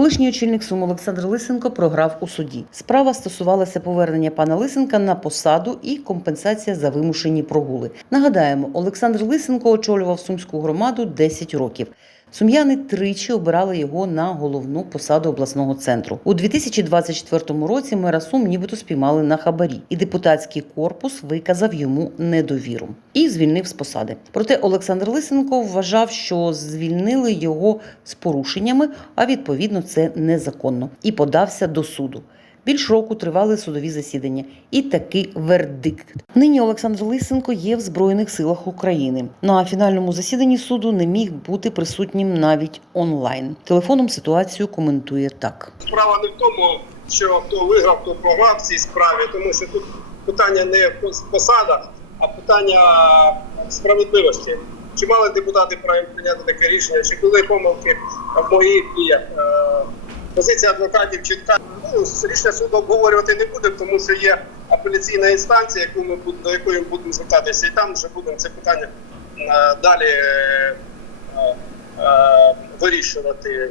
Колишній очільник Сум Олександр Лисенко програв у суді. Справа стосувалася повернення пана Лисенка на посаду і компенсація за вимушені прогули. Нагадаємо, Олександр Лисенко очолював сумську громаду 10 років. Сум'яни тричі обирали його на головну посаду обласного центру. У 2024 році мера Сум нібито спіймали на хабарі, і депутатський корпус виказав йому недовіру і звільнив з посади. Проте Олександр Лисенко вважав, що звільнили його з порушеннями, а відповідно це незаконно, і подався до суду. Більш року тривали судові засідання, і такий вердикт. Нині Олександр Лисенко є в Збройних силах України. На фінальному засіданні суду не міг бути присутнім навіть онлайн. Телефоном ситуацію коментує так. Справа не в тому, що хто виграв, хто програв в цій справі, тому що тут питання не в посадах, а питання справедливості. Чи мали депутати право прийняти таке рішення, чи були помилки в моїх діях? Позиція адвокатів чітка. Ну, рішення суду обговорювати не будемо, тому що є апеляційна інстанція, яку ми до якої будемо звертатися, і там вже будемо це питання е, далі е, е, вирішувати.